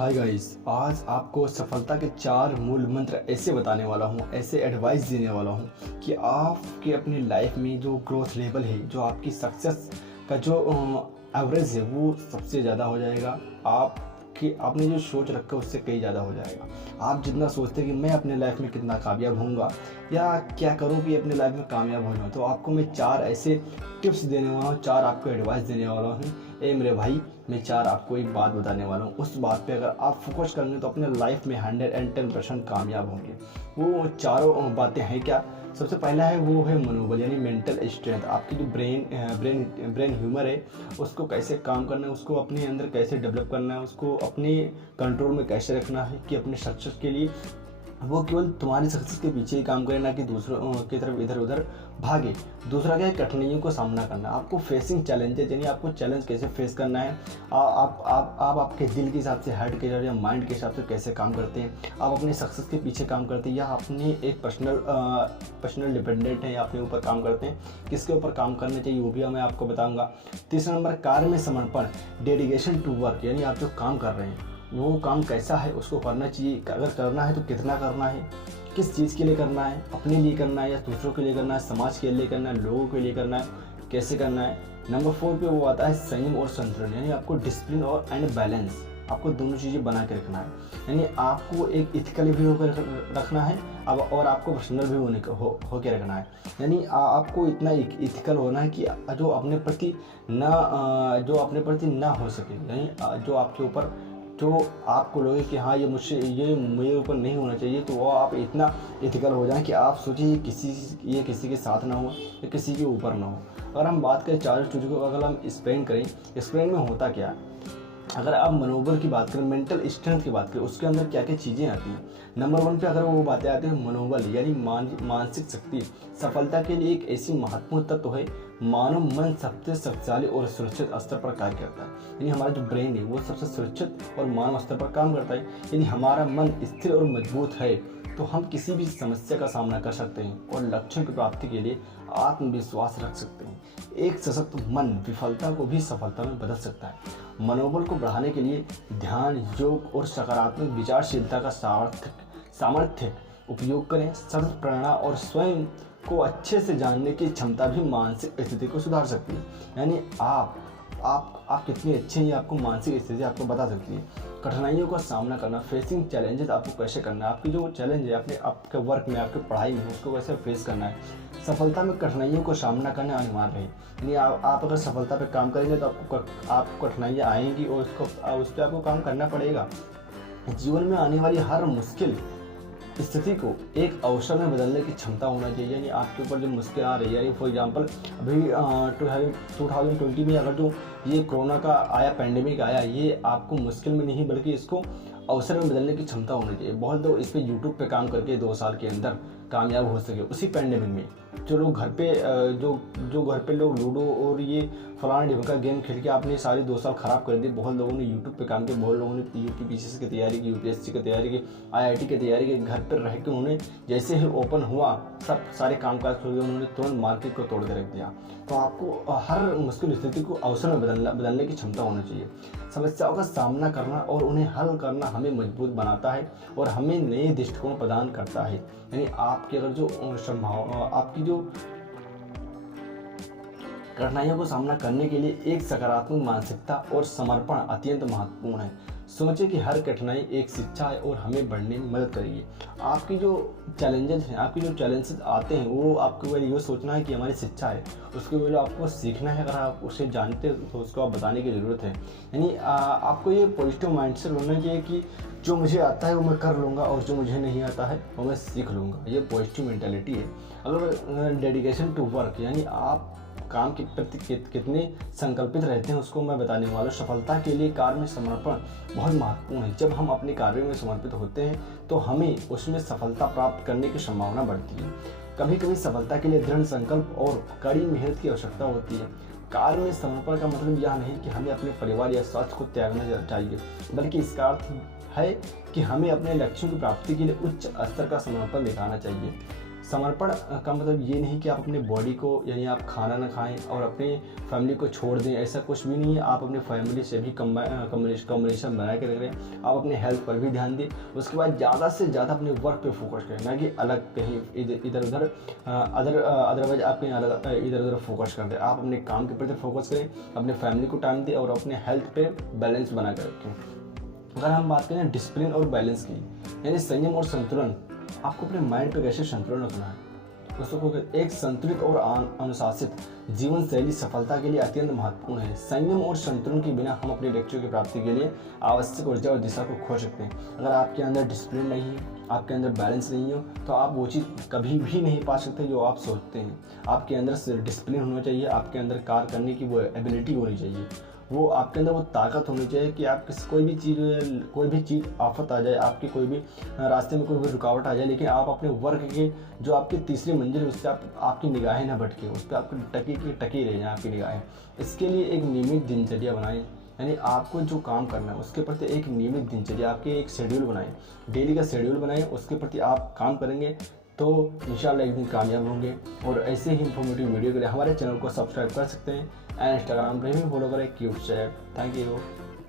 Hi guys, आज आपको सफलता के 4 मूल मंत्र ऐसे बताने वाला हूँ, ऐसे एडवाइस देने वाला हूँ कि आपके अपनी लाइफ में जो ग्रोथ लेवल है, जो आपकी सक्सेस का जो एवरेज है वो सबसे ज़्यादा हो जाएगा। आपने जो सोच रखा है उससे कहीं ज़्यादा हो जाएगा। आप जितना सोचते हैं कि मैं अपने लाइफ में कितना कामयाब होऊंगा या क्या करूँ कि अपने लाइफ में कामयाब हो जाऊँ, तो आपको मैं 4 ऐसे टिप्स देने वाला हूँ, 4 आपको एडवाइस देने वाला हूँ। मेरे भाई, मैं 4 आपको एक बात बताने वाला हूँ। उस बात पे अगर आप फोकस करेंगे तो अपने लाइफ में 110% कामयाब होंगे। वो चारों बातें हैं क्या? सबसे पहला है वो है मनोबल, यानी मेंटल स्ट्रेंथ। आपकी जो ब्रेन ह्यूमर है उसको कैसे काम करना है, उसको अपने अंदर कैसे डेवलप करना है, उसको अपने कंट्रोल में कैसे रखना है कि अपने सक्सेस के लिए वो केवल तुम्हारी सक्सेस के पीछे ही काम करे, ना कि दूसरों की तरफ इधर उधर भागे। दूसरा क्या है, कठिनाइयों को सामना करना। आपको फेसिंग चैलेंजेस, यानी आपको चैलेंज कैसे फेस करना है। आप आपके दिल के हिसाब से, हेड के या माइंड के हिसाब से कैसे काम करते हैं। आप अपने सक्सेस के पीछे काम करते हैं या अपने एक पर्सनल डिपेंडेंट है या अपने ऊपर काम करते हैं। किसके ऊपर काम करना चाहिए वो भी मैं आपको बताऊँगा। तीसरा नंबर, कार्य में समर्पण, डेडिकेशन टू वर्क, यानी आप जो काम कर रहे हैं वो काम कैसा है, उसको करना चाहिए। अगर करना है तो कितना करना है, किस चीज़ के लिए करना है, अपने लिए करना है या दूसरों के लिए करना है, समाज के लिए करना है, लोगों के लिए करना है, कैसे करना है। नंबर 4 पे वो आता है संयम और संतुलन, यानी आपको डिसिप्लिन और एंड बैलेंस, आपको दोनों चीज़ें बना के रखना है। यानी आपको एक इथिकल भी होकर रखना है अब, और आपको पर्सनल भी हो के रखना है। यानी आपको इतना इथिकल होना है कि जो अपने प्रति ना हो सके, यानी जो आपके ऊपर जो आपको लगे कि हाँ ये मेरे ऊपर नहीं होना चाहिए, तो वो आप इतना एथिकल हो जाए कि आप सोचिए किसी के साथ ना हो या किसी के ऊपर ना हो। अगर हम बात करें चारों चीज़ों को, अगर हम एक्सप्लेन में होता क्या है। अगर आप मनोबल की बात करें, मेंटल स्ट्रेंथ की बात करें, उसके अंदर क्या क्या चीज़ें आती हैं। नंबर 1 पे अगर वो बातें आती हैं, मनोबल यानी मानसिक शक्ति। सफलता के लिए एक ऐसी महत्वपूर्ण तत्व है। मानव मन सबसे शक्तिशाली और सुरक्षित स्तर पर कार्य करता है, यानी हमारा जो ब्रेन है वो सबसे सुरक्षित और मानव स्तर पर काम करता है। यदि हमारा मन स्थिर और मजबूत है तो हम किसी भी समस्या का सामना कर सकते हैं और लक्ष्यों की प्राप्ति के लिए आत्मविश्वास रख सकते हैं। एक सशक्त मन विफलता को भी सफलता में बदल सकता है। मनोबल को बढ़ाने के लिए ध्यान, योग और सकारात्मक विचारशीलता का सामर्थ्य उपयोग करें। सतत प्रेरणा और स्वयं को अच्छे से जानने की क्षमता भी मानसिक स्थिति को सुधार सकती है। यानी आप कितने अच्छे हैं ये आपको मानसिक स्थिति आपको बता सकती है। कठिनाइयों का सामना करना, फेसिंग चैलेंजेस, आपको कैसे करना है। आपकी जो चैलेंज है आपके वर्क में, आपके पढ़ाई में, उसको कैसे फेस करना है। सफलता में कठिनाइयों को सामना करना अनिवार्य है। यानी आप अगर सफलता पे काम करेंगे तो आपको कठिनाइयाँ आएंगी और उस पर आपको काम करना पड़ेगा। जीवन में आने वाली हर मुश्किल स्थिति को एक अवसर में बदलने की क्षमता होना चाहिए। यानी आपके ऊपर जो मुश्किल आ रही है, यानी फॉर एग्जांपल अभी 2020 में अगर जो ये कोरोना का आया, पैंडेमिक आया, ये आपको मुश्किल में नहीं बल्कि इसको अवसर में बदलने की क्षमता होनी चाहिए। बहुत लोग इस पर यूट्यूब पे काम करके 2 साल के अंदर कामयाब हो सके। उसी पैंडेमिक में जो लोग घर पे लोग लूडो और ये फलाना ढिमका का गेम खेल के आपने सारी 2 साल ख़राब कर दिए। बहुत लोगों ने यूट्यूब पे काम किया, बहुत लोगों ने यूपीपीसीसी की तैयारी की, यूपीएससी की तैयारी की, आईआईटी की तैयारी की। घर पर रह के उन्होंने जैसे ही ओपन हुआ सब सारे कामकाज छोड़ के उन्होंने तुरंत मार्केट को तोड़ के रख दिया। तो आपको हर मुश्किल स्थिति को अवसर में बदलने की क्षमता होनी चाहिए। समस्याओं का सामना करना और उन्हें हल करना हमें मजबूत बनाता है और हमें नए दृष्टिकोण प्रदान करता है। यानी आपकी अगर जो आपकी जो कठिनाइयों को सामना करने के लिए एक सकारात्मक मानसिकता और समर्पण अत्यंत महत्वपूर्ण है। सोचें कि हर कठिनाई एक शिक्षा है और हमें बढ़ने में मदद करेगी। आपकी जो चैलेंजेस हैं, आपकी जो चैलेंजेस आते हैं, वो आपको ये सोचना है कि हमारी शिक्षा है, उसके वजह आपको सीखना है। अगर आप उसे जानते हो तो उसको आप बताने की ज़रूरत है। यानी आपको ये पॉजिटिव माइंडसेट होना चाहिए कि जो मुझे आता है वो मैं कर लूँगा और जो मुझे नहीं आता है वो मैं सीख लूँगा। ये पॉजिटिव मेंटालिटी है। अगर डेडिकेशन टू वर्क, यानी आप काम के प्रति कितने संकल्पित रहते हैं उसको मैं बताने वाला हूँ। सफलता के लिए कार्य में समर्पण बहुत महत्वपूर्ण है। जब हम अपने कार्यों में समर्पित होते हैं तो हमें उसमें सफलता प्राप्त करने की संभावना बढ़ती है। कभी कभी सफलता के लिए दृढ़ संकल्प और कड़ी मेहनत की आवश्यकता होती है। कार्य में समर्पण का मतलब यह नहीं कि हमें अपने परिवार या स्वास्थ्य को त्यागना चाहिए, बल्कि इसका अर्थ है कि हमें अपने लक्ष्यों की प्राप्ति के लिए उच्च स्तर का समर्पण दिखाना चाहिए। समर्पण का मतलब ये नहीं कि आप अपने बॉडी को यानी आप खाना ना खाएं और अपनी फैमिली को छोड़ दें, ऐसा कुछ भी नहीं है। आप अपनी फैमिली से भी कम्युनिकेशन बना के रख रहे हैं। आप अपने हेल्थ पर भी ध्यान दें। उसके बाद ज़्यादा से ज़्यादा अपने वर्क पे फोकस करें, ना कि अलग कहीं इधर उधर अदरवाइज आप कहीं अलग इधर उधर फोकस कर दें। आप अपने काम के प्रति फोकस करें, अपने फैमिली को टाइम दें और अपने हेल्थ पे बैलेंस बना कर रखें। अगर हम बात करें डिसिप्लिन और बैलेंस की, यानी संयम और संतुलन, आपको अपने माइंड पे कैसे संतुलन रखना है। दोस्तों, एक संतुलित और अनुशासित जीवन शैली सफलता के लिए अत्यंत महत्वपूर्ण है। संयम और संतुलन के बिना हम अपने लक्ष्यों की प्राप्ति के लिए आवश्यक ऊर्जा और दिशा को खो सकते हैं। अगर आपके अंदर डिसिप्लिन नहीं है, आपके अंदर बैलेंस नहीं हो, तो आप वो चीज़ कभी भी नहीं पा सकते जो आप सोचते हैं। आपके अंदर डिसिप्लिन होना चाहिए, आपके अंदर कार्य करने की वो एबिलिटी होनी चाहिए, वो आपके अंदर वो ताकत होनी चाहिए कि आप कोई भी चीज़ आफत आ जाए, आपके कोई भी रास्ते में कोई भी रुकावट आ जाए, लेकिन आप अपने वर्क के जो आपकी तीसरी मंजिल है उस पर आपकी निगाहें ना भटके, उस पर आपकी टकी रह जाए आपकी निगाहें। इसके लिए एक नियमित दिनचर्या बनाएं, यानी आपको जो काम करना है उसके प्रति एक नियमित दिनचर्या, आपके एक शेड्यूल बनाएं, डेली का शेड्यूल बनाएं, उसके प्रति आप काम करेंगे तो इंशाल्लाह एक दिन कामयाब होंगे। और ऐसे ही इंफॉर्मेटिव वीडियो के लिए हमारे चैनल को सब्सक्राइब कर सकते हैं एंड इंस्टाग्राम पर भी फॉलो करें, क्यूट शेयर। Thank you.